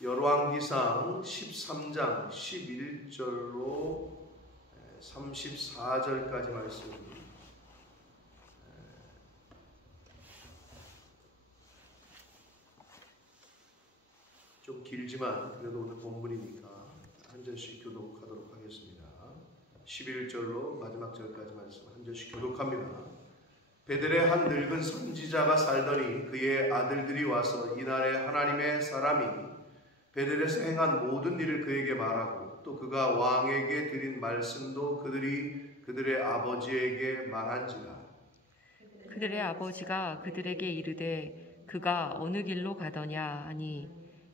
열왕기상 13장 11절로 34절까지 말씀. 좀 길지만 그래도 오늘 본문이니까 한 절씩 교독하도록 하겠습니다. 11절로 마지막 절까지 말씀 한 절씩 교독합니다. 베델에 한 늙은 선지자가 살더니 그의 아들들이 와서 이날에 하나님의 사람이 베델에서 행한 모든 일을 그에게 말하고 또 그가 왕에게 드린 말씀도 그들이 그들의 아버지에게 말한지라. 그들의 아버지가 그들에게 이르되 그가 어느 길로 가더냐 하니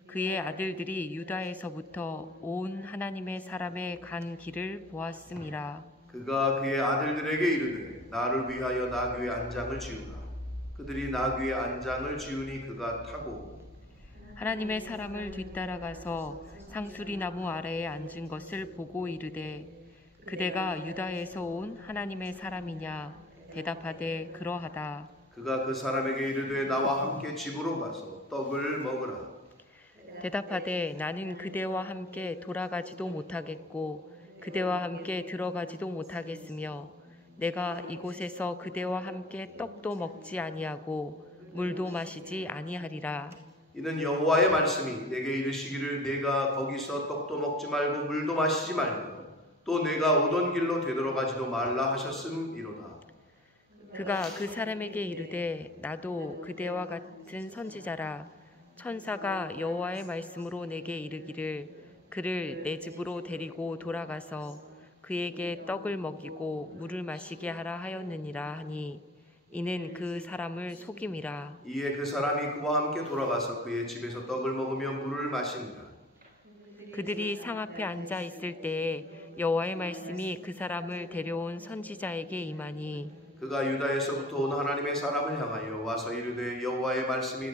그의 아들들이 유다에서부터 온 하나님의 사람의 간 길을 보았음이라. 그가 그의 아들들에게 이르되 나를 위하여 나귀의 안장을 지우라. 그들이 나귀의 안장을 지우니 그가 타고 하나님의 사람을 뒤따라가서 상수리 나무 아래에 앉은 것을 보고 이르되 그대가 유다에서 온 하나님의 사람이냐 대답하되 그러하다. 그가 그 사람에게 이르되 나와 함께 집으로 가서 떡을 먹으라. 대답하되 나는 그대와 함께 돌아가지도 못하겠고 그대와 함께 들어가지도 못하겠으며 내가 이곳에서 그대와 함께 떡도 먹지 아니하고 물도 마시지 아니하리라. 이는 여호와의 말씀이 내게 이르시기를 내가 거기서 떡도 먹지 말고 물도 마시지 말고 또 내가 오던 길로 되돌아가지도 말라 하셨음이로다. 그가 그 사람에게 이르되 나도 그대와 같은 선지자라. 천사가 여호와의 말씀으로 내게 이르기를 그를 내 집으로 데리고 돌아가서 그에게 떡을 먹이고 물을 마시게 하라 하였느니라 하니 이는 그 사람을 속임이라. 이에 그 사람이 그와 함께 돌아가서 그의 집에서 떡을 먹으며 물을 마신다. 그들이 상 앞에 앉아 있을 때에 여호와의 말씀이 그 사람을 데려온 선지자에게 임하니 그가 유다에서부터 온 하나님의 사람을 향하여 와서 이르되 여호와의 말씀이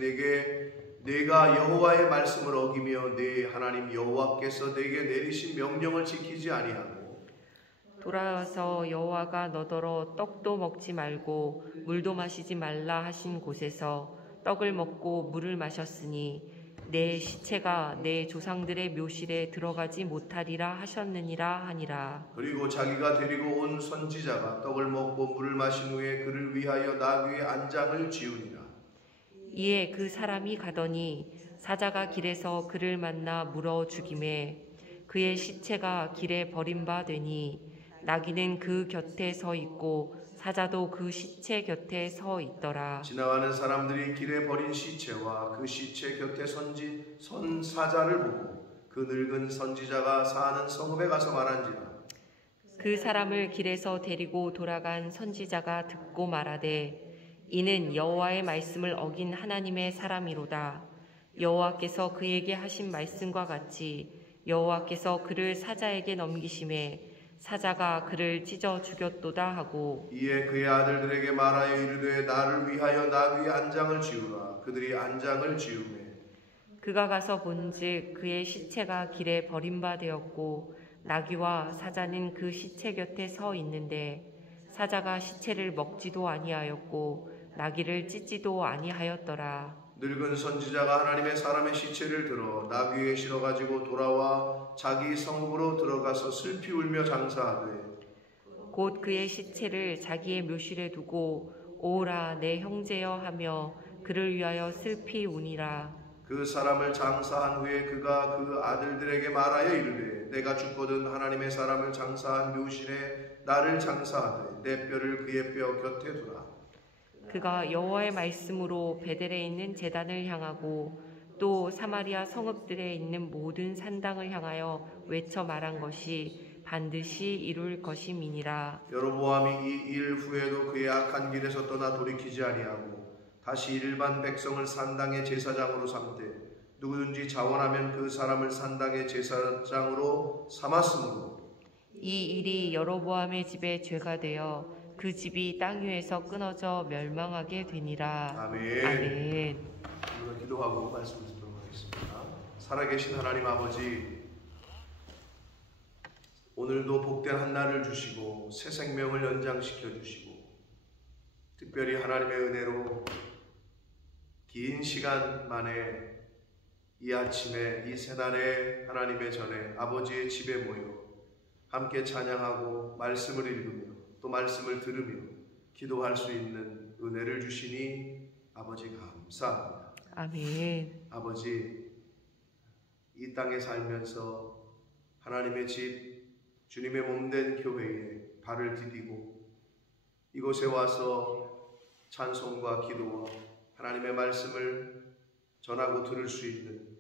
내가 여호와의 말씀을 어기며 내 하나님 여호와께서 내게 내리신 명령을 지키지 아니하고 돌아와서 여호와가 너더러 떡도 먹지 말고 물도 마시지 말라 하신 곳에서 떡을 먹고 물을 마셨으니 내 시체가 내 조상들의 묘실에 들어가지 못하리라 하셨느니라 하니라. 그리고 자기가 데리고 온 선지자가 떡을 먹고 물을 마신 후에 그를 위하여 나귀의 안장을 지우니라. 이에 그 사람이 가더니 사자가 길에서 그를 만나 물어 죽이매 그의 시체가 길에 버린 바 되니 나귀는 그 곁에 서 있고 사자도 그 시체 곁에 서 있더라. 지나가는 사람들이 길에 버린 시체와 그 시체 곁에 선 사자를 보고 그 늙은 선지자가 사는 성읍에 가서 말한지라. 그 사람을 길에서 데리고 돌아간 선지자가 듣고 말하되 이는 여호와의 말씀을 어긴 하나님의 사람이로다. 여호와께서 그에게 하신 말씀과 같이 여호와께서 그를 사자에게 넘기심에 사자가 그를 찢어 죽였도다 하고 이에 그의 아들들에게 말하여 이르되 나를 위하여 나귀의 안장을 지우라. 그들이 안장을 지우매 그가 가서 본즉 그의 시체가 길에 버린 바 되었고 나귀와 사자는 그 시체 곁에 서 있는데 사자가 시체를 먹지도 아니하였고 나귀를 찢지도 아니하였더라. 늙은 선지자가 하나님의 사람의 시체를 들어 나귀에 실어가지고 돌아와 자기 성읍으로 들어가서 슬피 울며 장사하되 곧 그의 시체를 자기의 묘실에 두고 오라 내 형제여 하며 그를 위하여 슬피 우니라. 그 사람을 장사한 후에 그가 그 아들들에게 말하여 이르되 내가 죽거든 하나님의 사람을 장사한 묘실에 나를 장사하되 내 뼈를 그의 뼈 곁에 두라. 그가 여호와의 말씀으로 베델에 있는 제단을 향하고 또 사마리아 성읍들에 있는 모든 산당을 향하여 외쳐 말한 것이 반드시 이룰 것임이니라. 여로보암이 이 일 후에도 그의 악한 길에서 떠나 돌이키지 아니하고 다시 일반 백성을 산당의 제사장으로 삼되 누구든지 자원하면 그 사람을 산당의 제사장으로 삼았으므로 이 일이 여로보암의 집에 죄가 되어 그 집이 땅 위에서 끊어져 멸망하게 되니라. 아멘. 아멘. 우리가 기도하고 말씀 듣도록 하겠습니다. 살아계신 하나님 아버지, 오늘도 복된 한 날을 주시고 새 생명을 연장시켜 주시고 특별히 하나님의 은혜로 긴 시간 만에 이 아침에 이 새날에 하나님의 전에 아버지의 집에 모여 함께 찬양하고 말씀을 읽으며 또 말씀을 들으며 기도할 수 있는 은혜를 주시니 아버지 감사합니다. 아멘. 아버지, 이 땅에 살면서 하나님의 집, 주님의 몸된 교회에 발을 디디고 이곳에 와서 찬송과 기도와 하나님의 말씀을 전하고 들을 수 있는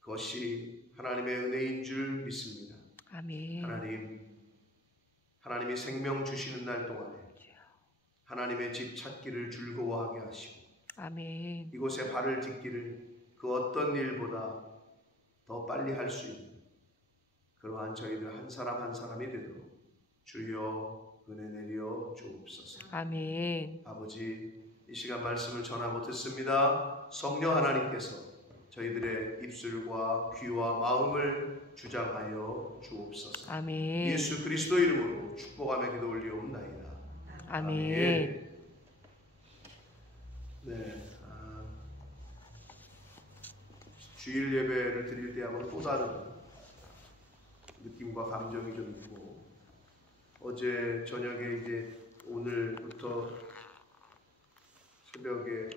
그것이 하나님의 은혜인 줄 믿습니다. 아멘. 하나님이 생명 주시는 날 동안에 하나님의 집 찾기를 즐거워하게 하시고 아멘. 이곳에 발을 딛기를 그 어떤 일보다 더 빨리 할 수 있는 그러한 저희들 한 사람 한 사람이 되도록 주여 은혜 내려 주옵소서. 아멘. 아버지, 이 시간 말씀을 전하고 듣습니다. 성령 하나님께서 저희들의 입술과 귀와 마음을 주장하여 주옵소서. 아멘. 예수 그리스도 이름으로 축복하며 기도 올리옵나이다. 아멘. 네, 주일 예배를 드릴 때하고는 또 다른 느낌과 감정이 좀 있고, 어제 저녁에 이제 오늘부터 새벽에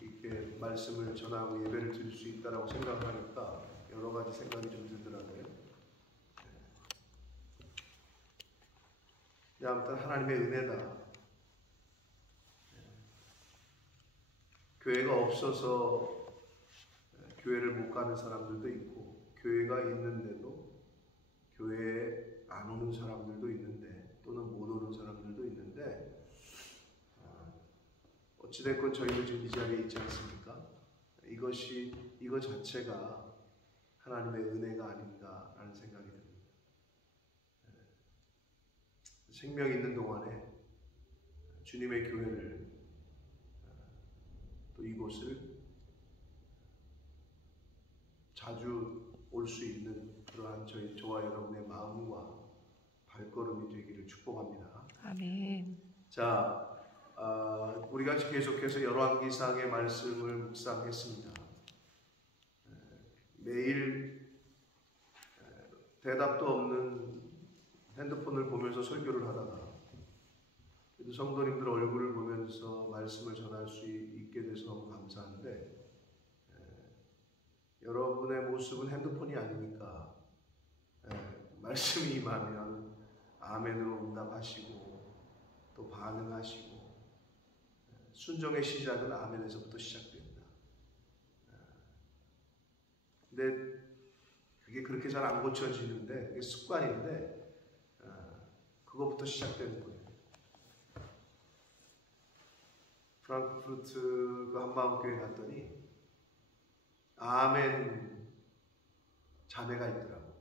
이렇게 말씀을 전하고 예배를 드릴 수 있다라고 생각하니까 여러 가지 생각이 좀 들더라고요. 아무튼 하나님의 은혜다. 교회가 없어서 교회를 못 가는 사람들도 있고, 교회가 있는데도 교회에 안 오는 사람들도 있는데, 또는 못 오는 사람들도 있는데, 어찌됐건 저희도 지금 이 자리에 있지 않습니까? 이거 자체가 하나님의 은혜가 아닌가라는 생각이 듭니다. 생명 있는 동안에 주님의 교회를 또 이곳을 자주 올 수 있는 그러한 저와 여러분의 마음과 발걸음이 되기를 축복합니다. 아멘. 자, 우리가 계속해서 열왕기상의 말씀을 묵상했습니다. 매일 대답도 없는 핸드폰을 보면서 설교를 하다가 성도님들 얼굴을 보면서 말씀을 전할 수 있게 돼서 너무 감사한데, 여러분의 모습은 핸드폰이 아니니까 말씀이 임하면 아멘으로 응답하시고 또 반응하시고, 순종의 시작은 아멘에서부터 시작됩니다. 근데 그게 그렇게 잘 안 고쳐지는데, 그게 습관인데 그것부터 시작되는 거예요. 프랑크푸르트 그 한마음교회 갔더니 아멘 자매가 있더라고.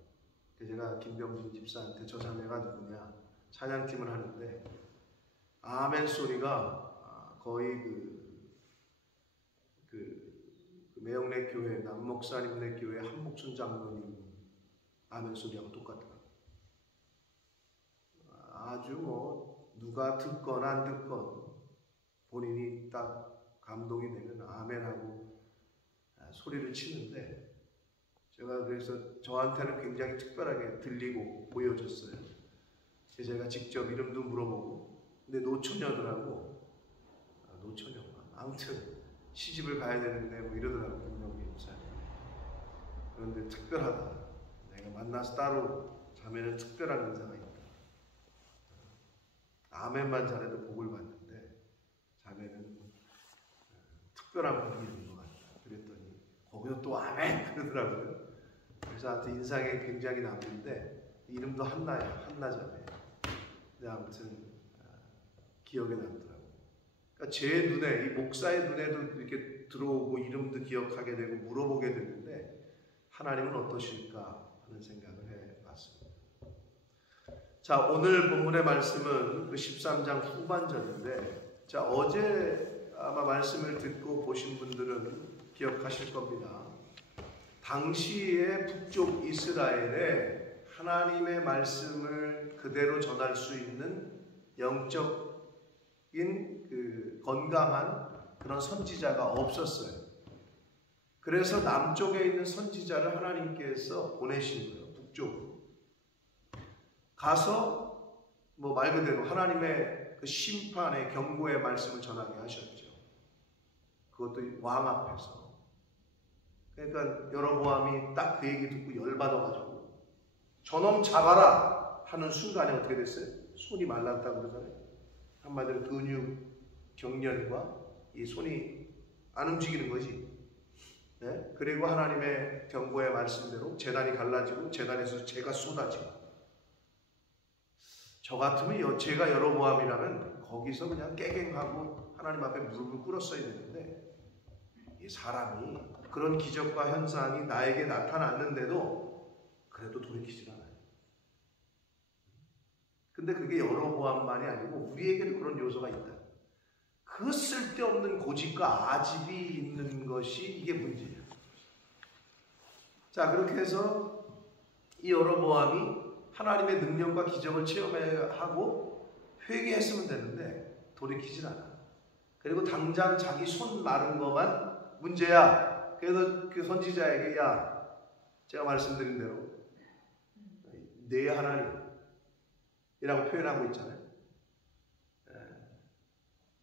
제가 김병진 집사한테 저 자매가 누구냐 찬양팀을 하는데, 아멘 소리가 거의 그 매형네 교회 남목사님네 교회 한목순 장로님 아멘 소리하고 똑같더라고. 아주 뭐 누가 듣건 안 듣건 본인이 딱 감동이 되면 아멘하고 소리를 치는데, 제가 그래서 저한테는 굉장히 특별하게 들리고 보여졌어요. 제가 직접 이름도 물어보고, 근데 노처녀더라고. 노처녀. 아무튼 시집을 가야 되는데 뭐 이러더라고, 김명기 목사님. 그런데 특별하다. 내가 만나서 따로 자매는 특별한 은사가 있다. 아멘만 잘해도 복을 받는데 자매는 특별한 복이 있는 것 같다. 그랬더니 거기서 또 아멘 그러더라고요. 그래서 하여튼 인상에 굉장히 남는데, 이름도 한나야, 한나자매. 근데 아무튼 기억에 남더라고요. 그러니까 제 눈에, 이 목사의 눈에도 이렇게 들어오고 이름도 기억하게 되고 물어보게 되는데, 하나님은 어떠실까 하는 생각을 해봤습니다. 자, 오늘 본문의 말씀은 그 13장 후반전인데, 자, 어제 아마 말씀을 듣고 보신 분들은 기억하실 겁니다. 당시의 북쪽 이스라엘에 하나님의 말씀을 그대로 전할 수 있는 영적인 그 건강한 그런 선지자가 없었어요. 그래서 남쪽에 있는 선지자를 하나님께서 보내신 거예요. 북쪽으로. 가서 뭐 말 그대로 하나님의 그 심판의 경고의 말씀을 전하게 하셨죠. 그것도 왕 앞에서. 그러니까 여로보암이 딱 그 얘기 듣고 열받아가지고 저놈 잡아라 하는 순간에 어떻게 됐어요? 손이 말랐다고 그러잖아요. 한마디로 근육 경련과 이 손이 안 움직이는 거지. 네? 그리고 하나님의 경고의 말씀대로 제단이 갈라지고 제단에서 재가 쏟아지고. 저 같으면 제가 여로보암이라면 거기서 그냥 깨갱하고 하나님 앞에 무릎을 꿇었어야 되는데, 이 사람이 그런 기적과 현상이 나에게 나타났는데도 그래도 돌이키질 않아요. 근데 그게 여로보암만이 아니고 우리에게도 그런 요소가 있다. 그 쓸데없는 고집과 아집이 있는 것이 이게 문제예요. 자, 그렇게 해서 이 여로보암이 하나님의 능력과 기적을 체험하고 회개했으면 되는데 돌이키질 않아. 그리고 당장 자기 손 마른 것만 문제야. 그래서 그 선지자에게, 야, 제가 말씀드린 대로 내 하나님이라고 표현하고 있잖아요.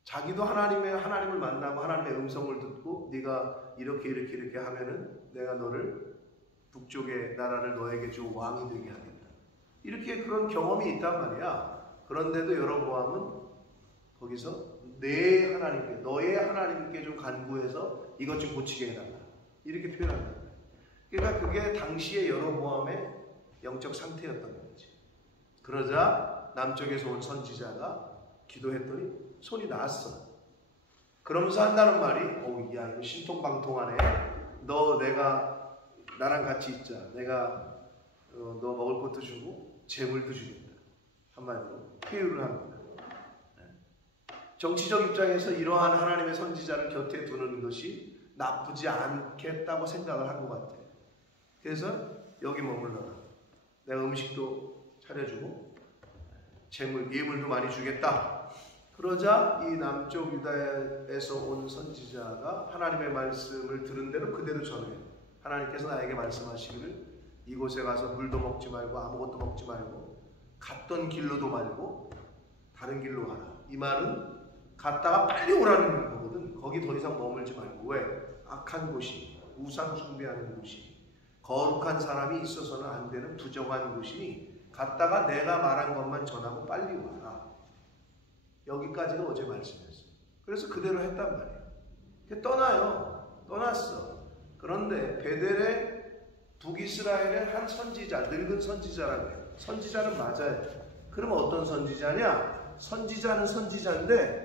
자기도 하나님을 만나고 하나님의 음성을 듣고 네가 이렇게 하면은 내가 너를 북쪽의 나라를 너에게 주 왕이 되게 하겠다. 이렇게 그런 경험이 있단 말이야. 그런데도 여로보암은 거기서 내 하나님께, 너의 하나님께 좀 간구해서 이것 좀 고치게 해달라. 이렇게 표현합니다. 그러니까 그게 당시의 여로보암의 영적 상태였던 거지. 그러자 남쪽에서 온 선지자가 기도했더니 손이 나았어. 그러면서 한다는 말이, 야, 이거 신통방통하네. 내가 나랑 같이 있자. 내가 너 먹을 것도 주고 재물도 주겠다. 한마디로 회유를 합니다. 정치적 입장에서 이러한 하나님의 선지자를 곁에 두는 것이 나쁘지 않겠다고 생각을 한 것 같아요. 그래서 여기 머물러라. 내가 음식도 차려주고 예물도 많이 주겠다. 그러자 이 남쪽 유다에서 온 선지자가 하나님의 말씀을 들은 대로 그대로 전해요. 하나님께서 나에게 말씀하시기를 이곳에 가서 물도 먹지 말고 아무것도 먹지 말고 갔던 길로도 말고 다른 길로 가라. 이 말은 갔다가 빨리 오라는 거거든. 거기 더 이상 머물지 말고. 왜? 악한 곳이, 우상 숭배하는 곳이, 거룩한 사람이 있어서는 안 되는 부정한 곳이니 갔다가 내가 말한 것만 전하고 빨리 와라. 여기까지가 어제 말씀이었어요. 그래서 그대로 했단 말이에요. 떠났어. 그런데 베델의 북이스라엘의 한 선지자, 늙은 선지자라고 해요. 선지자는 맞아요. 그러면 어떤 선지자냐? 선지자는 선지자인데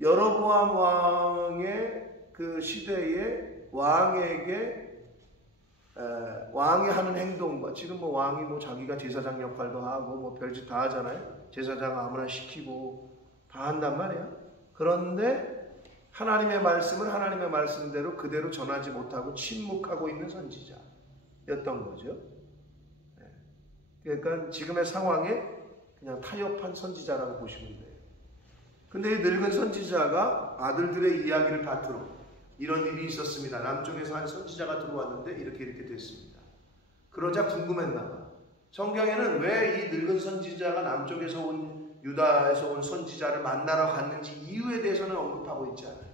여로보암 왕의 그 시대에 왕이 하는 행동과, 지금 왕이 자기가 제사장 역할도 하고 별짓 다 하잖아요. 제사장 아무나 시키고 다 한단 말이야. 그런데 하나님의 말씀을 하나님의 말씀대로 그대로 전하지 못하고 침묵하고 있는 선지자였던 거죠. 그러니까 지금의 상황에 그냥 타협한 선지자라고 보시면 돼요. 근데 이 늙은 선지자가 아들들의 이야기를 다 들어. 이런 일이 있었습니다. 남쪽에서 한 선지자가 들어왔는데 이렇게 됐습니다. 그러자 궁금했나 봐. 성경에는 왜 이 늙은 선지자가 남쪽에서 온 유다에서 온 선지자를 만나러 갔는지 이유에 대해서는 언급하고 있지 않아요.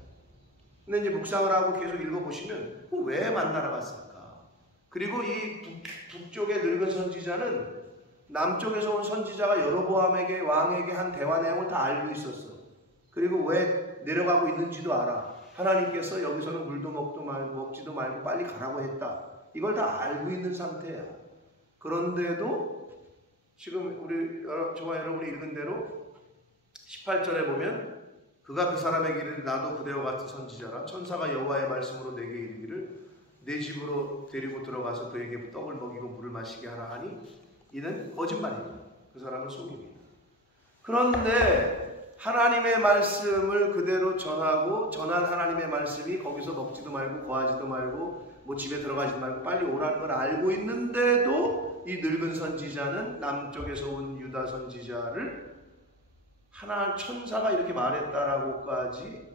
근데 이제 묵상을 하고 계속 읽어보시면 왜 만나러 갔을까? 그리고 이 북쪽의 늙은 선지자는 남쪽에서 온 선지자가 여로보암에게 왕에게 한 대화 내용을 다 알고 있었어. 그리고 왜 내려가고 있는지도 알아. 하나님께서 여기서는 물도 먹지도 말고 빨리 가라고 했다. 이걸 다 알고 있는 상태야. 그런데도 지금 저와 여러분이 읽은 대로 18절에 보면 그가 그 사람에게 이르되 나도 그대와 같은 선지자라. 천사가 여호와의 말씀으로 내게 이르기를 내 집으로 데리고 들어가서 그에게 떡을 먹이고 물을 마시게 하라 하니 이는 거짓말이다. 그 사람을 속입니다. 그런데 하나님의 말씀을 그대로 전한 하나님의 말씀이 거기서 먹지도 말고 거하지도 말고 집에 들어가지도 말고 빨리 오라는 걸 알고 있는데도 이 늙은 선지자는 남쪽에서 온 유다 선지자를 하나 천사가 이렇게 말했다라고까지,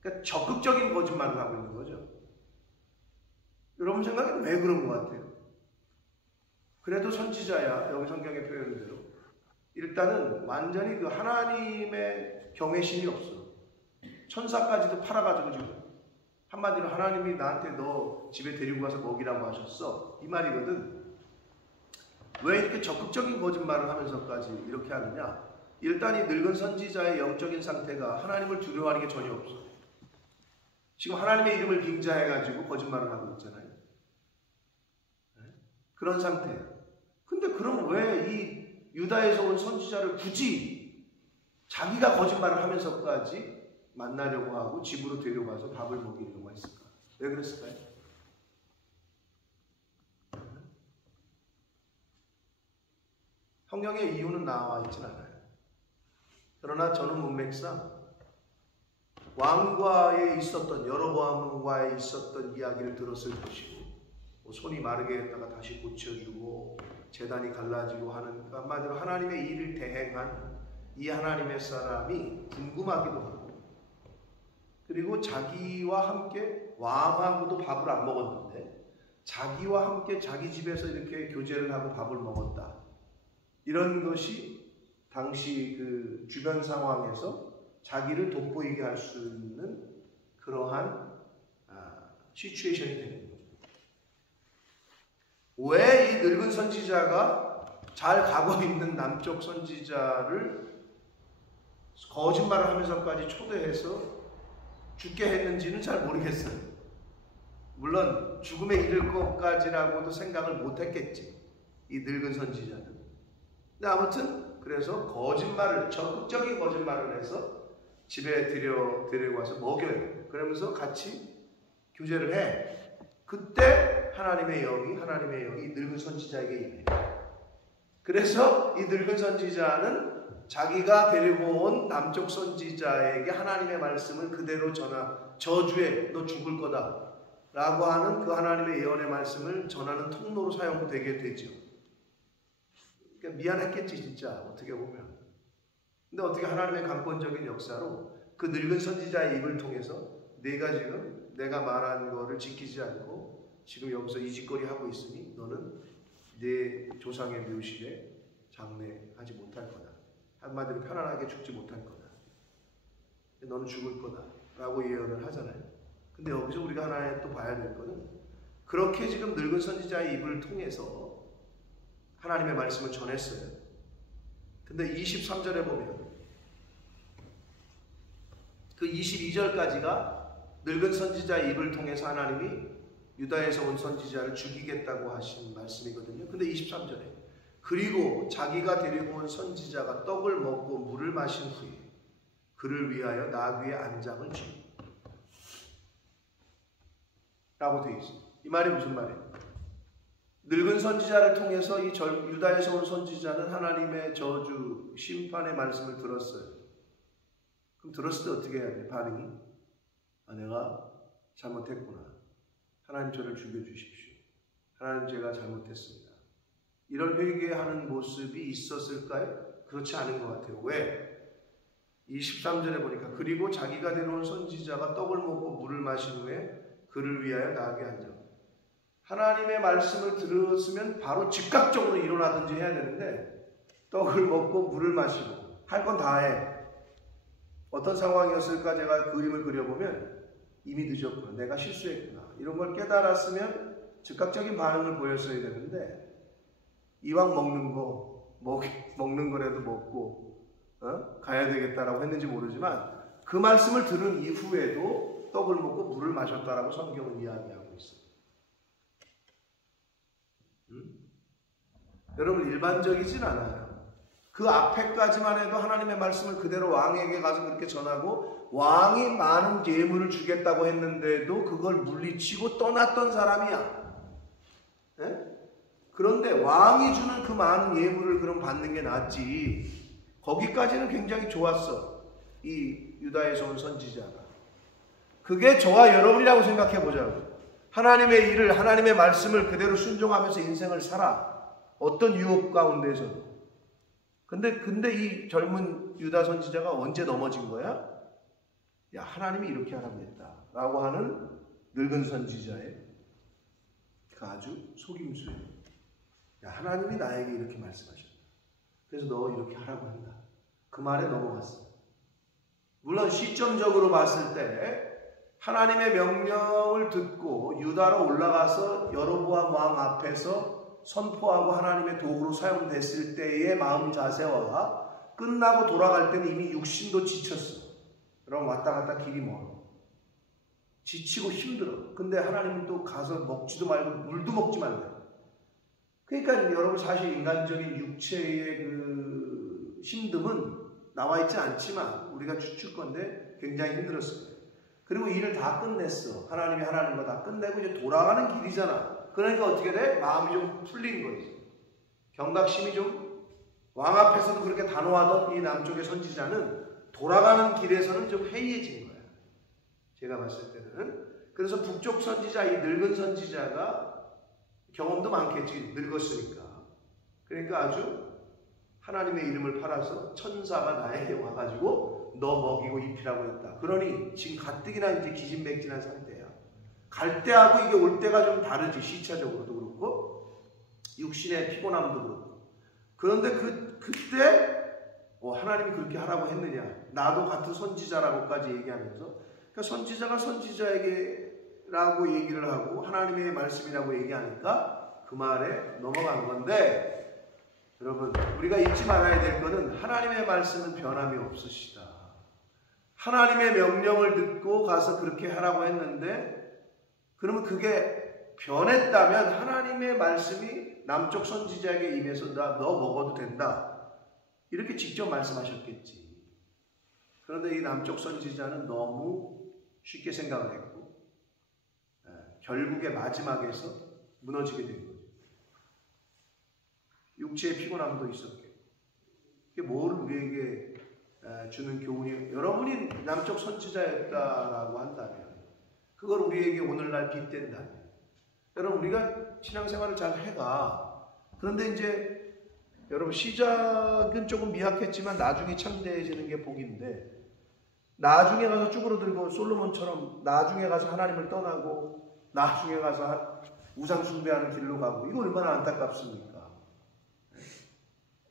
그러니까 적극적인 거짓말을 하고 있는 거죠. 여러분 생각엔 왜 그런 것 같아요? 그래도 선지자야. 여기 성경의 표현대로 일단은 완전히 그 하나님의 경외심이 없어. 천사까지도 팔아가지고 지금 한마디로 하나님이 나한테 너 집에 데리고 가서 먹이라고 하셨어. 이 말이거든. 왜 이렇게 적극적인 거짓말을 하면서까지 이렇게 하느냐? 일단 이 늙은 선지자의 영적인 상태가 하나님을 두려워하는 게 전혀 없어. 지금 하나님의 이름을 빙자해가지고 거짓말을 하고 있잖아요. 그런 상태예요. 근데 그럼 왜 이 유다에서 온 선지자를 굳이 자기가 거짓말을 하면서까지 만나려고 하고 집으로 데려가서 밥을 먹이려고 했을까? 왜 그랬을까요? 성경의 이유는 나와 있진 않아요. 그러나 저는 문맥상 왕과에 있었던 여로보암과에 있었던 이야기를 들었을 것이고 손이 마르게 했다가 다시 고쳐주고 제단이 갈라지고 하는 한마디로 하나님의 일을 대행한 이 하나님의 사람이 궁금하기도 하고 그리고 자기와 함께 왕하고도 밥을 안 먹었는데 자기와 함께 자기 집에서 이렇게 교제를 하고 밥을 먹었다. 이런 것이 당시 그 주변 상황에서 자기를 돋보이게 할 수 있는 그러한 시츄에이션이 되는 거죠. 왜 이 늙은 선지자가 잘 가고 있는 남쪽 선지자를 거짓말을 하면서까지 초대해서 죽게 했는지는 잘 모르겠어요. 물론 죽음에 이를 것까지라고도 생각을 못했겠지. 이 늙은 선지자는. 근데 아무튼 그래서 거짓말을 적극적인 거짓말을 해서 집에 데리고 와서 먹여요. 그러면서 같이 교제를 해. 그때 하나님의 영이 늙은 선지자에게 임해요. 그래서 이 늙은 선지자는 자기가 데리고 온 남쪽 선지자에게 하나님의 말씀을 그대로 저주해 너 죽을 거다 라고 하는 그 하나님의 예언의 말씀을 전하는 통로로 사용되게 되죠. 그러니까 미안했겠지 진짜 어떻게 보면. 근데 어떻게 하나님의 강권적인 역사로 그 늙은 선지자의 입을 통해서 내가 지금 내가 말한 거를 지키지 않고 지금 여기서 이 짓거리 하고 있으니 너는 내 조상의 묘실에 장례하지 못할 거다. 한마디로 편안하게 죽지 못할 거다. 너는 죽을 거다 라고 예언을 하잖아요. 근데 여기서 우리가 하나 또 봐야 될 거는 그렇게 지금 늙은 선지자의 입을 통해서 하나님의 말씀을 전했어요. 근데 23절에 보면 그 22절까지가 늙은 선지자의 입을 통해서 하나님이 유다에서 온 선지자를 죽이겠다고 하신 말씀이거든요. 근데 23절에 그리고 자기가 데리고 온 선지자가 떡을 먹고 물을 마신 후에 그를 위하여 나귀의 안장을 주니 라고 되어 있습니다. 이 말이 무슨 말이에요? 늙은 선지자를 통해서 이 유다에서 온 선지자는 하나님의 저주, 심판의 말씀을 들었어요. 그럼 들었을 때 어떻게 해야 돼? 반응이? 내가 잘못했구나. 하나님 저를 죽여주십시오. 하나님 제가 잘못했습니다. 이런 회개하는 모습이 있었을까요? 그렇지 않은 것 같아요. 왜? 23절에 보니까 그리고 자기가 데려온 선지자가 떡을 먹고 물을 마신 후에 그를 위하여 나귀의 안장. 하나님의 말씀을 들었으면 바로 즉각적으로 일어나든지 해야 되는데 떡을 먹고 물을 마시고 할 건 다 해. 어떤 상황이었을까 제가 그림을 그려보면 이미 늦었구나. 내가 실수했구나. 이런 걸 깨달았으면 즉각적인 반응을 보였어야 되는데 이왕 먹는 거라도 먹고 가야 되겠다라고 했는지 모르지만 그 말씀을 들은 이후에도 떡을 먹고 물을 마셨다라고 성경은 이야기하고 있어요. 여러분 일반적이진 않아요. 그 앞에까지만 해도 하나님의 말씀을 그대로 왕에게 가서 그렇게 전하고 왕이 많은 예물을 주겠다고 했는데도 그걸 물리치고 떠났던 사람이야. 네? 그런데 왕이 주는 그 많은 예물을 그럼 받는 게 낫지. 거기까지는 굉장히 좋았어. 이 유다에서 온 선지자가. 그게 저와 여러분이라고 생각해 보자고. 하나님의 일을, 하나님의 말씀을 그대로 순종하면서 인생을 살아. 어떤 유혹 가운데서도. 근데 이 젊은 유다 선지자가 언제 넘어진 거야? 야, 하나님이 이렇게 하라고 했다. 라고 하는 늙은 선지자의 그 아주 속임수예요. 야, 하나님이 나에게 이렇게 말씀하셨다. 그래서 너 이렇게 하라고 한다. 그 말에 넘어갔어요. 물론 시점적으로 봤을 때 하나님의 명령을 듣고 유다로 올라가서 여로보암 왕 앞에서 선포하고 하나님의 도구로 사용됐을 때의 마음 자세와 끝나고 돌아갈 때는 이미 육신도 지쳤어. 여러분 왔다 갔다 길이 멀어. 지치고 힘들어. 근데 하나님은 또 가서 먹지도 말고 물도 먹지 말래. 그러니까 여러분 사실 인간적인 육체의 그 힘듦은 나와 있지 않지만 우리가 추측건데 굉장히 힘들었을 거예요. 그리고 일을 다 끝냈어. 하나님이 하나님 거 다 끝내고 이제 돌아가는 길이잖아. 그러니까 어떻게 돼? 마음이 좀 풀린 거지. 경각심이 좀 왕 앞에서도 그렇게 단호하던 이 남쪽의 선지자는 돌아가는 길에서는 좀 해이해진 거야. 제가 봤을 때는. 그래서 북쪽 선지자, 이 늙은 선지자가 경험도 많겠지. 늙었으니까. 그러니까 아주 하나님의 이름을 팔아서 천사가 나에게 와가지고 너 먹이고 입히라고 했다. 그러니 지금 가뜩이나 이제 기진맥진한 상태야. 갈 때하고 이게 올 때가 좀 다르지. 시차적으로도 그렇고 육신의 피곤함도 그렇고. 그런데 그때 하나님이 그렇게 하라고 했느냐. 나도 같은 선지자라고까지 얘기하면서 그러니까 선지자가 선지자에게라고 얘기를 하고 하나님의 말씀이라고 얘기하니까 그 말에 넘어간 건데 여러분 우리가 잊지 말아야 될 것은 하나님의 말씀은 변함이 없으시다. 하나님의 명령을 듣고 가서 그렇게 하라고 했는데 그러면 그게 변했다면 하나님의 말씀이 남쪽 선지자에게 임해서 너 먹어도 된다. 이렇게 직접 말씀하셨겠지. 그런데 이 남쪽 선지자는 너무 쉽게 생각을 했고 결국에 마지막에서 무너지게 된 거죠. 육체의 피곤함도 있었겠고 이게 뭘 우리에게 주는 교훈이 여러분이 남쪽 선지자였다라고 한다면 그걸 우리에게 오늘날 빗댄다면 여러분 우리가 신앙생활을 잘 해가 그런데 이제 여러분 시작은 조금 미약했지만 나중에 참되어지는 게 복인데 나중에 가서 쭈그러들고 솔로몬처럼 나중에 가서 하나님을 떠나고 나중에 가서 우상 숭배하는 길로 가고 이거 얼마나 안타깝습니까?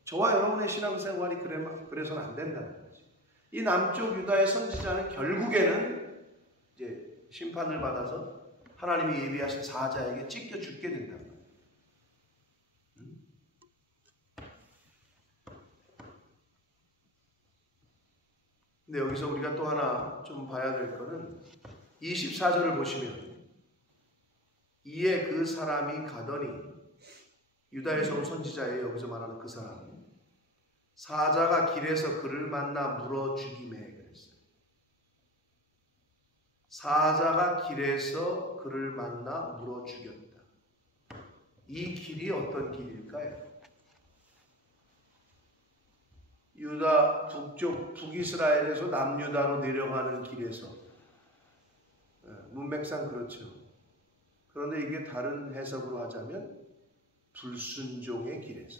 저와 여러분의 신앙생활이 그래서는 안 된다는 거지. 이 남쪽 유다의 선지자는 결국에는 이제 심판을 받아서 하나님이 예비하신 사자에게 찢겨 죽게 된단 말이에요. 근데 여기서 우리가 또 하나 좀 봐야 될 거는 24절을 보시면 이에 그 사람이 가더니 유다에서 온 선지자예요. 여기서 말하는 그 사람 사자가 길에서 그를 만나 물어 죽이매 그랬어요. 사자가 길에서 그를 만나 물어 죽였다. 이 길이 어떤 길일까요? 유다 북쪽 북이스라엘에서 남유다로 내려가는 길에서 문맥상 그렇죠. 그런데 이게 다른 해석으로 하자면 불순종의 길에서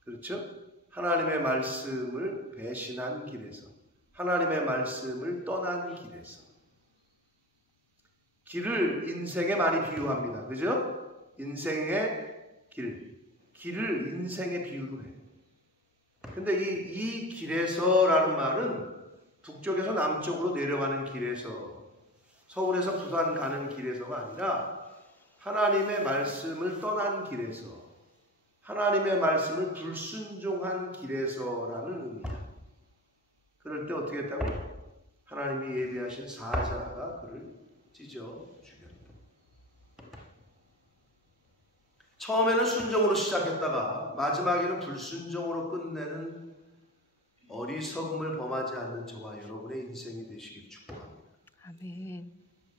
그렇죠? 하나님의 말씀을 배신한 길에서 하나님의 말씀을 떠난 길에서 길을 인생에 많이 비유합니다. 그죠? 인생의 길을 인생에 비유로 해요. 근데 이 길에서라는 말은 북쪽에서 남쪽으로 내려가는 길에서 서울에서 부산 가는 길에서가 아니라 하나님의 말씀을 떠난 길에서 하나님의 말씀을 불순종한 길에서라는 의미다. 그럴 때 어떻게 했다고? 하나님이 예비하신 사자가 그를 찢어 죽였다. 처음에는 순종으로 시작했다가 마지막에는 불순종으로 끝내는 어리석음을 범하지 않는 저와 여러분의 인생이 되시길 축복합니다. 아멘.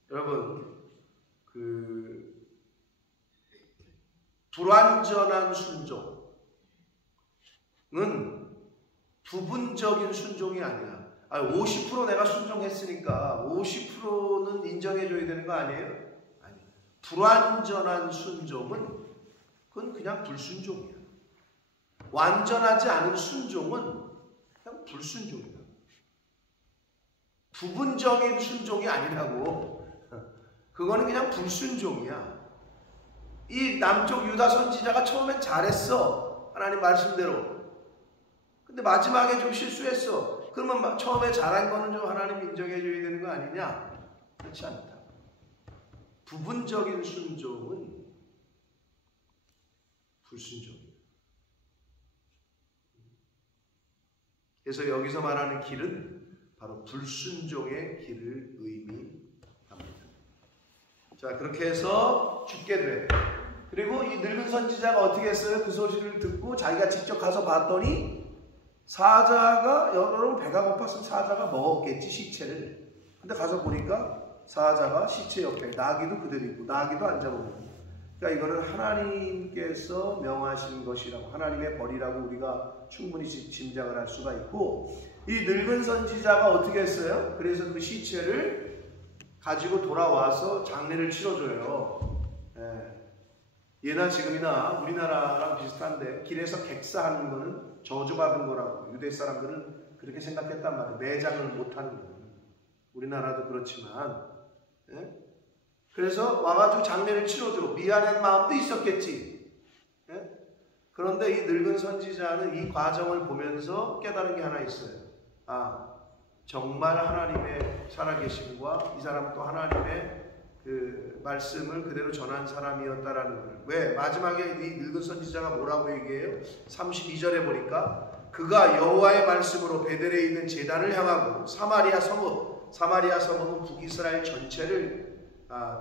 여러분, 불완전한 순종은 부분적인 순종이 아니야. 50% 내가 순종했으니까 50%는 인정해줘야 되는 거 아니에요? 아니. 불완전한 순종은 그건 그냥 불순종이야. 완전하지 않은 순종은 그냥 불순종이야. 부분적인 순종이 아니라고. 그거는 그냥 불순종이야. 이 남쪽 유다 선지자가 처음엔 잘했어. 하나님 말씀대로. 근데 마지막에 좀 실수했어. 그러면 처음에 잘한 거는 좀 하나님 인정해 줘야 되는 거 아니냐? 그렇지 않다. 부분적인 순종은 불순종이에요. 그래서 여기서 말하는 길은 바로 불순종의 길을 의미합니다. 자, 그렇게 해서 죽게 돼. 그리고 이 늙은 선지자가 어떻게 했어요? 그 소식을 듣고 자기가 직접 가서 봤더니 사자가, 여러분 배가 고팠으면 사자가 먹었겠지, 시체를. 근데 가서 보니까 사자가 시체 옆에 나귀도 그대로 있고 나귀도 앉아먹는. 그러니까 이거는 하나님께서 명하신 것이라고, 하나님의 벌이라고 우리가 충분히 짐작을 할 수가 있고, 이 늙은 선지자가 어떻게 했어요? 그래서 그 시체를 가지고 돌아와서 장례를 치러줘요. 예나 지금이나 우리나라랑 비슷한데 길에서 객사하는 거는 저주받은 거라고 유대 사람들은 그렇게 생각했단 말이에요. 매장을 못하는 거예요. 우리나라도 그렇지만. 그래서 와가지고 장례를 치러줘. 미안한 마음도 있었겠지. 그런데 이 늙은 선지자는 이 과정을 보면서 깨달은 게 하나 있어요. 아, 정말 하나님의 살아계심과 이 사람은 또 하나님의 그 말씀을 그대로 전한 사람이었다라는 거예요. 왜? 마지막에 이 늙은 선지자가 뭐라고 얘기해요? 32절에 보니까 그가 여호와의 말씀으로 베델에 있는 제단을 향하고 사마리아 성읍은 북이스라엘 전체를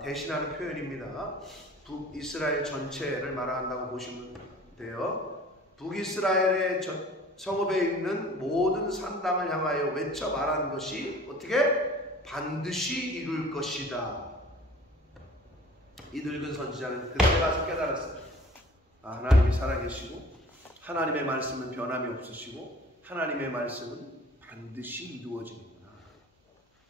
대신하는 표현입니다. 북이스라엘 전체를 말한다고 보시면 돼요. 북이스라엘의 성읍에 있는 모든 산당을 향하여 외쳐 말한 것이 어떻게? 반드시 이룰 것이다. 이 늙은 선지자는 그때 가서 깨달았어요. 하나님이 살아계시고 하나님의 말씀은 변함이 없으시고 하나님의 말씀은 반드시 이루어지는구나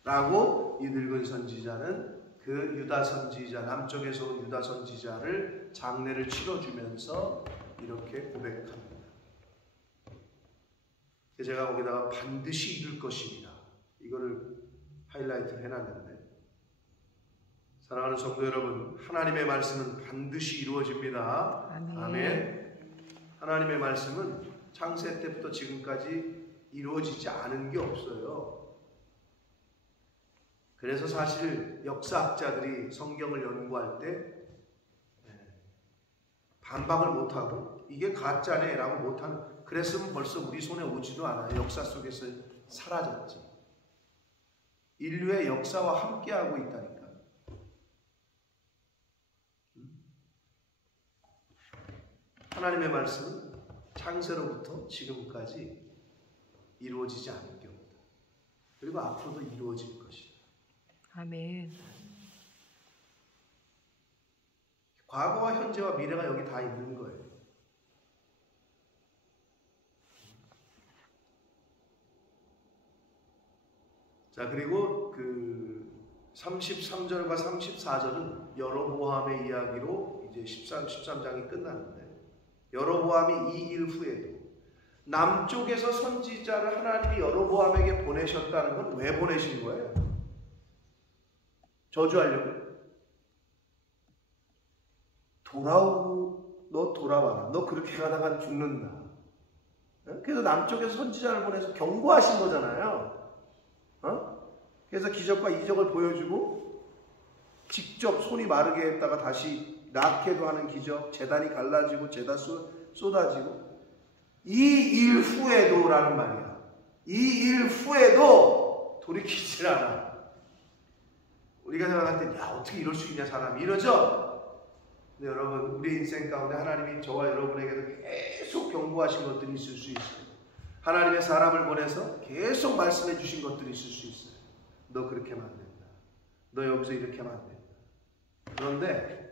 라고 이 늙은 선지자는 그 유다 선지자, 남쪽에서 온 유다 선지자를 장례를 치러주면서 이렇게 고백합니다. 제가 거기다가 반드시 이룰 것입니다. 이거를 하이라이트를 해놨는데, 사랑하는 성도 여러분, 하나님의 말씀은 반드시 이루어집니다. 아멘. 하나님의 말씀은 창세 때부터 지금까지 이루어지지 않은 게 없어요. 그래서 사실 역사학자들이 성경을 연구할 때 반박을 못하고 이게 가짜네 라고 못하는, 그랬으면 벌써 우리 손에 오지도 않아요. 역사 속에서 사라졌지. 인류의 역사와 함께하고 있다니까. 하나님의 말씀은 창세로부터 지금까지 이루어지지 않은 게 없다. 그리고 앞으로도 이루어질 것이다. 아멘. 과거와 현재와 미래가 여기 다 있는 거예요. 자, 그리고 그 33절과 34절은 여로보암의 이야기로 이제 13장이 끝났는데, 여로보암이 이 일 후에도 남쪽에서 선지자를 하나님이 여로보암에게 보내셨다는 건 왜 보내신 거예요? 저주하려고. 너 돌아와라. 너 그렇게 가다가 죽는다. 그래서 남쪽에서 선지자를 보내서 경고하신 거잖아요. 그래서 기적과 이적을 보여주고 직접 손이 마르게 했다가 다시 낫게도 하는 기적, 제단이 갈라지고 제단 쏟아지고, 이 일 후에도라는 말이야. 이 일 후에도 돌이키질 않아. 우리가 생각할 때 야, 어떻게 이럴 수 있냐 사람이, 이러죠? 근데 여러분, 우리 인생 가운데 하나님이 저와 여러분에게도 계속 경고하신 것들이 있을 수 있어요. 하나님의 사람을 보내서 계속 말씀해 주신 것들이 있을 수 있어요. 너 그렇게 하면 안 된다. 너 여기서 이렇게 하면 안 된다. 그런데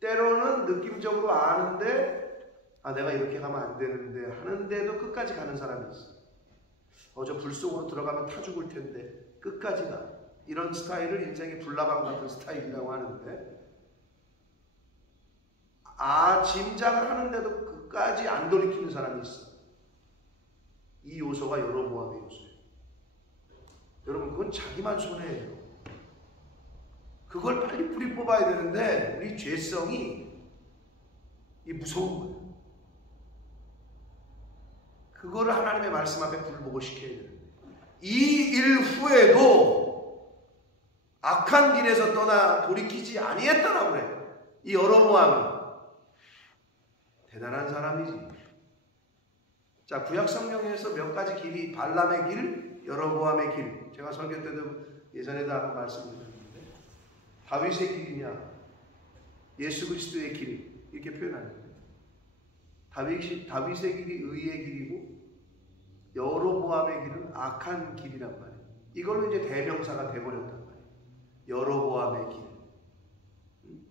때로는 느낌적으로 아는데 내가 이렇게 가면 안 되는데 하는데도 끝까지 가는 사람이 있어. 저 불 속으로 들어가면 타 죽을 텐데 끝까지 가. 이런 스타일을 인생의 불나방 같은 스타일이라고 하는데, 짐작을 하는데도 끝까지 안 돌이키는 사람이 있어. 이 요소가 여로보암의 요소예요. 여러분, 그건 자기만 손해예요. 그걸 빨리 뿌리 뽑아야 되는데 우리 죄성이 이 무서운 거예요. 그거를 하나님의 말씀 앞에 굴복을 시켜야 되는데 이 일 후에도 악한 길에서 떠나 돌이키지 아니했다라고 그래요. 이 여로보암이 대단한 사람이지. 자, 구약 성경에서 몇 가지 길이 발람의 길, 여로보암의 길. 제가 설교 때도 예전에도 한번 말씀드렸는데 다윗의 길이냐 예수 그리스도의 길 이렇게 표현하는데 다윗의 길이 의의 길이고 여로보암의 길은 악한 길이란 말이에요. 이걸로 이제 대명사가 돼버렸단 말이에요. 여로보암의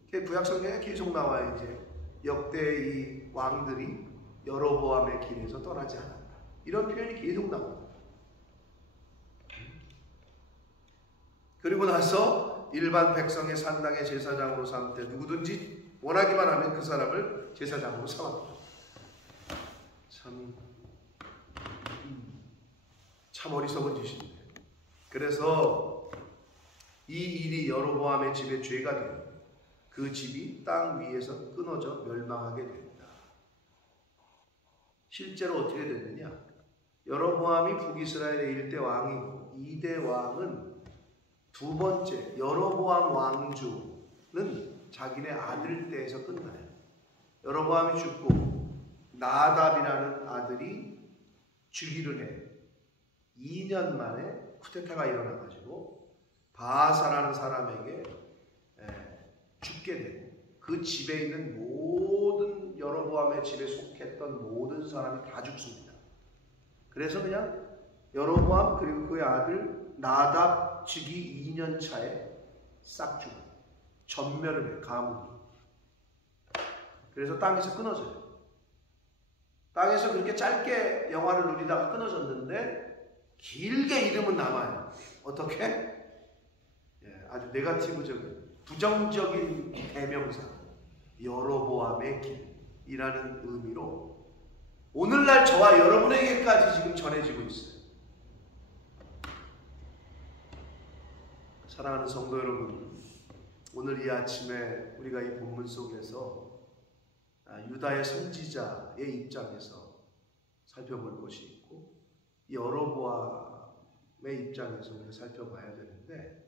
길. 구약 성경에 계속 나와요. 이제 역대 이 왕들이 여로보암의 길에서 떠나지 않았다. 이런 표현이 계속 나옵니다. 그리고 나서 일반 백성의 산당의 제사장으로 삼을 때 누구든지 원하기만 하면 그 사람을 제사장으로 삼았다. 참 어리석은 짓인데. 그래서 이 일이 여로보암의 집에 죄가 되고 그 집이 땅 위에서 끊어져 멸망하게 됩니다. 실제로 어떻게 됐느냐? 여로보암이 북이스라엘의 1대 왕이고 2대 왕은 두 번째 여로보암 왕조는 자기네 아들 때에서 끝나요. 여로보암이 죽고 나답이라는 아들이 즉위를 해 2년 만에 쿠데타가 일어나가지고 바하사라는 사람에게 죽게 되고 그 집에 있는 모든 여로보암의 집에 속했던 모든 사람이 다 죽습니다. 그래서 그냥 여로보암 그리고 그의 아들 나답 즉위 2년 차에 싹 죽어요. 전멸을 해 가뭄이. 그래서 땅에서 끊어져요. 땅에서 그렇게 짧게 영화를 누리다가 끊어졌는데 길게 이름은 남아요. 어떻게? 아주 네거티브적인 부정적인 대명사 여로보암의 길이라는 의미로 오늘날 저와 여러분에게까지 지금 전해지고 있어요. 사랑하는 성도 여러분, 오늘 이 아침에 우리가 이 본문 속에서 유다의 선지자의 입장에서 살펴볼 것이 있고 여로보암의 입장에서 우리가 살펴봐야 되는데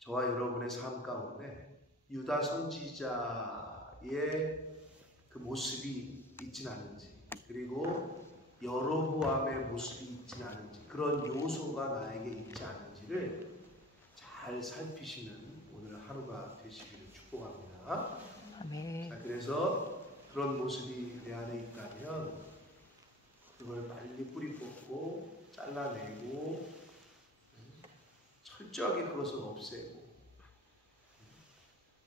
저와 여러분의 삶 가운데 유다 선지자의 그 모습이 있진 않은지 그리고 여로보암의 모습이 있진 않은지 그런 요소가 나에게 있지 않은지를 잘 살피시는 오늘 하루가 되시기를 축복합니다. 아멘. 자, 그래서 그런 모습이 내 안에 있다면 그걸 빨리 뿌리 뽑고 잘라내고 철저하게 그것을 없애고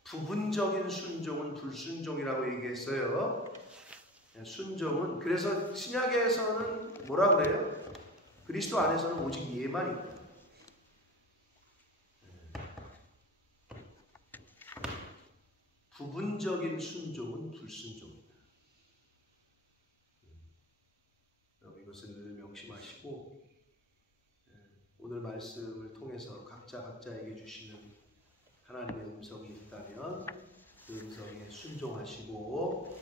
부분적인 순종은 불순종이라고 얘기했어요. 순종은 그래서 신약에서는 뭐라 그래요? 그리스도 안에서는 오직 예만 있다. 부분적인 순종은 불순종이다. 여러분 이것을 늘 명심하시고 오늘 말씀을 통해서 각자에게 주시는 하나님의 음성이 있다면 그 음성에 순종하시고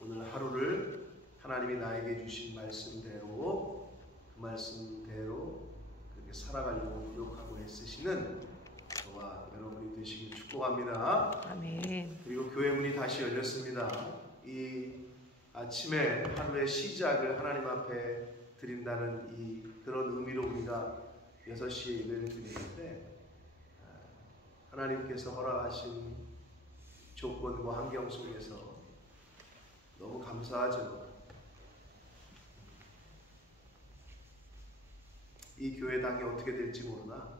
오늘 하루를 하나님이 나에게 주신 말씀대로 그 말씀대로 그렇게 살아가려고 노력하고 애쓰시는 저와 여러분이 되시길 축복합니다. 아멘. 그리고 교회 문이 다시 열렸습니다. 이 아침에 하루의 시작을 하나님 앞에 드린다는 이 그런 의미로 우리가 6시에 예배를 드리는데 하나님께서 허락하신 조건과 환경 속에서 너무 감사하죠. 이 교회당이 어떻게 될지 모르나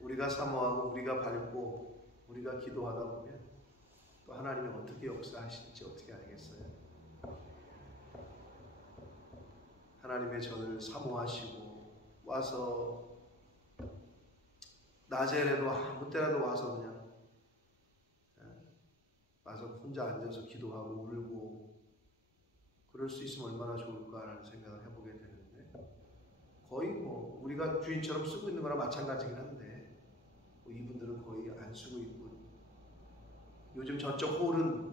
우리가 사모하고 우리가 밟고 우리가 기도하다 보면 또 하나님이 어떻게 역사하실지 어떻게 알겠어요? 하나님의 전을 사모하시고 와서 낮에라도 아무 때라도 와서 그냥 와서 혼자 앉아서 기도하고 울고 그럴 수 있으면 얼마나 좋을까라는 생각을 해보게 되는데 거의 뭐 우리가 주인처럼 쓰고 있는 거랑 마찬가지긴 한데 이분들은 거의 안 쓰고 있고, 요즘 저쪽 홀은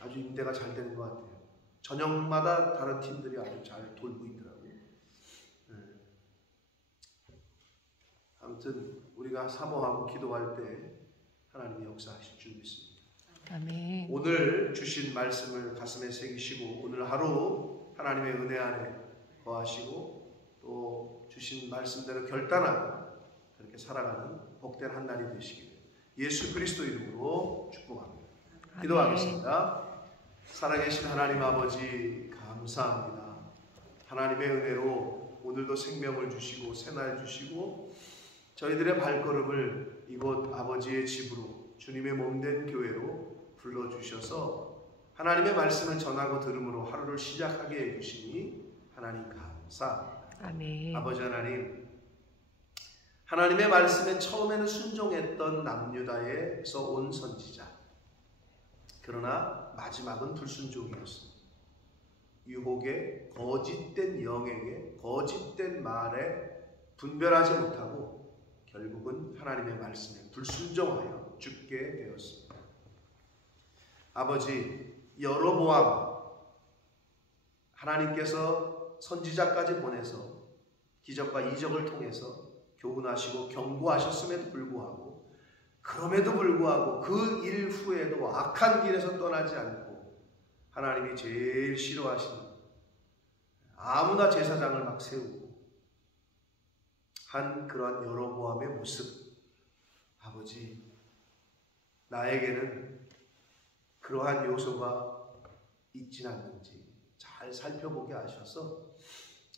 아주 임대가 잘 되는 것 같아요. 저녁마다 다른 팀들이 아주 잘 돌고 있더라고요. 아무튼 우리가 사모하고 기도할 때 하나님이 역사하실 줄 믿습니다. 아멘. 오늘 주신 말씀을 가슴에 새기시고 오늘 하루 하나님의 은혜 안에 거하시고 또 주신 말씀대로 결단하고 그렇게 살아가는 복된 한 날이 되시기를 예수 그리스도 이름으로 축복합니다. 기도하겠습니다. 살아계신 하나님 아버지 감사합니다. 하나님의 은혜로 오늘도 생명을 주시고 새날 주시고 저희들의 발걸음을 이곳 아버지의 집으로 주님의 몸된 교회로 불러주셔서 하나님의 말씀을 전하고 들음으로 하루를 시작하게 해주시니 하나님 감사합니다. 아멘. 아버지 하나님, 하나님의 말씀에 처음에는 순종했던 남유다에서 온 선지자, 그러나 마지막은 불순종이었습니다. 유혹에 거짓된 영에게 거짓된 말에 분별하지 못하고 결국은 하나님의 말씀에 불순종하여 죽게 되었습니다. 아버지, 여로보암 하나님께서 선지자까지 보내서 기적과 이적을 통해서 교훈하시고 경고하셨음에도 불구하고 그럼에도 불구하고 그 일 후에도 악한 길에서 떠나지 않고 하나님이 제일 싫어하시는 아무나 제사장을 막 세우고 한 그러한 여로보암의 모습, 아버지, 나에게는 그러한 요소가 있진 않는지 잘 살펴보게 하셔서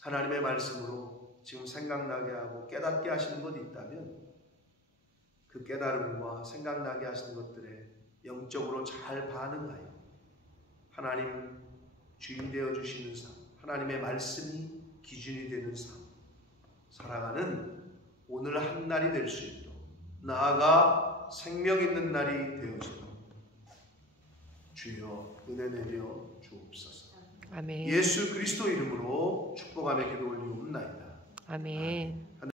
하나님의 말씀으로 지금 생각나게 하고 깨닫게 하시는 것 있다면 그 깨달음과 생각나게 하시는 것들에 영적으로 잘 반응하여 하나님 주인 되어 주시는 삶, 하나님의 말씀이 기준이 되는 삶 살아가는 오늘 한 날이 될 수 있도록 나아가 생명 있는 날이 되어지도록 주여 은혜 내려 주옵소서. 아멘. 예수 그리스도 이름으로 축복하며 기도 올리옵나이다. 아멘.